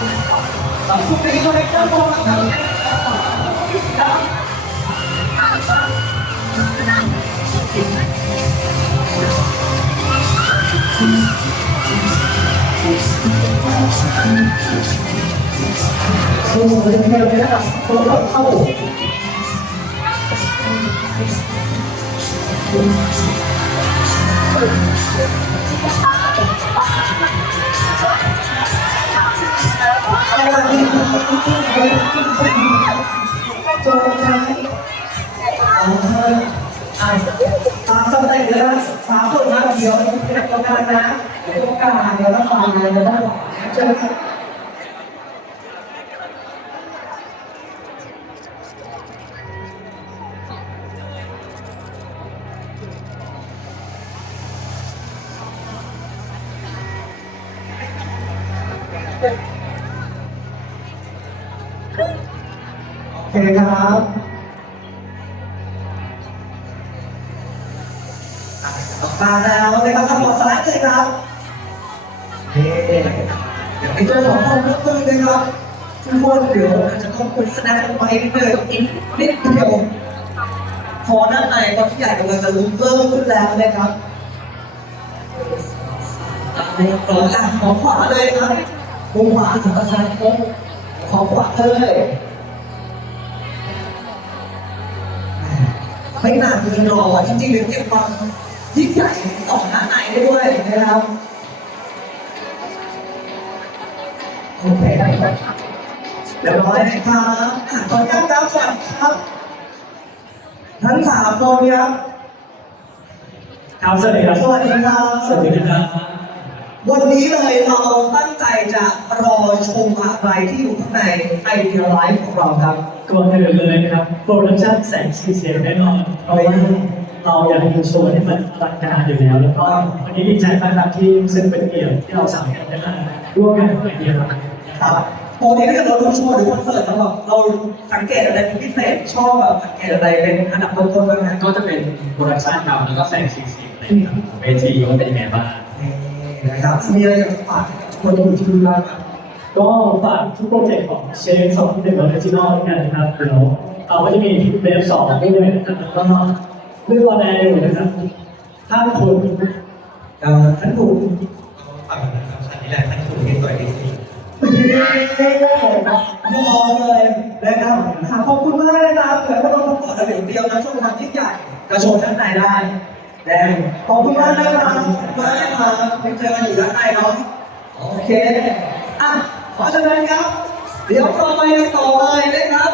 สุดที่คนในเจ้าของเราโอ้ โหเร็วๆเลยนะครับตัวรถเข้าอดได้อ่าอาตามสเต็ปเลยนะสามคนนะเดี๋ยวเดียวตรงกางนะเดี๋ยวตรงกางเดี๋ยวต้องฟังเลยนะต้องเจอกันโอเคครับมาแล้วนะครับทำหมดสไลด์เลยครับเฮ้ยไอ้ตัวของห้องก็คือนะครับทุกคนเดี๋ยวจะต้องคุยแสดงไปเลยอีกนิดเดียวพอด้านในตอนที่ใหญ่กำลังจะลุกเริ่มขึ้นแล้วนะครับขออะขอขวาเลยครับมุมขวาของประธานโค้งขอขวาเลย ไม่นานเกินรอจริงๆหรือเก็บความยิ่งใหญ่ออกหน้าไหนได้ด้วยนะครับโอเคเรียบร้อยนะครับอะขออนุญาตครับสวัสดีครับทั้งสามคนครับครับสวัสดีครับสวัสดีครับสวัสดีครับ วันนี้เลยเราตั้งใจจะรอชมอะไรที่อยู่ข้างในไอเดียไลฟ์ของเราครับ ก่อนอื่นเลยนะครับโปรดักชั่นแสงสีเสียงแน่นอนเพราะว่าเราอยากจะโชว์ให้มันอลังการอยู่แล้ว แล้วก็วันนี้ดีใจมากครับที่ซึ่งเป็นเกียรติที่เราสามารถได้มาร่วมงานกับไอเดียครับครับปกติถ้าเกิดเราดูโชว์หรือคอนเสิร์ตแล้วแบบเราสังเกตอะไรเป็นพิเศษชอบแบบสังเกตอะไรเป็นอันดับต้นๆบ้างไหมก็จะเป็นโปรดักชั่นครับแล้วก็แสงสีเสียงอะไรครับเวทีก็เป็นยังไงบ้าง นี่นะครับ มีอะไรอยากจะฝากคนดูที่ดูบ้างครับก็ฝากทุกโปรเจกต์ของเชนสองที่เป็นออริจินอลด้วยกันนะครับเดี๋ยวเอาก็จะมีเวฟสองด้วยนะครับแล้วก็เรื่องออนแอร์อยู่นะครับถ้าคนเอ่อท่านถูกฝั่งนะครับชั้นนี้แหละท่านถูกที่สวยที่สุดไม่พอเลยนะครับอะขอบคุณมากนะครับเกิดว่าเราต้องต่อระเบียบเดียวนะช่วงวันยิ่งใหญ่กระโชว์ด้านในได้ นะขอบคุณมากนะครับขอบคุณมากครับไปเจอกันอยู่ด้านในเนาะโอเค อะ ขอเชิญครับ เดี๋ยวเราไปกันต่อเลยนะครับ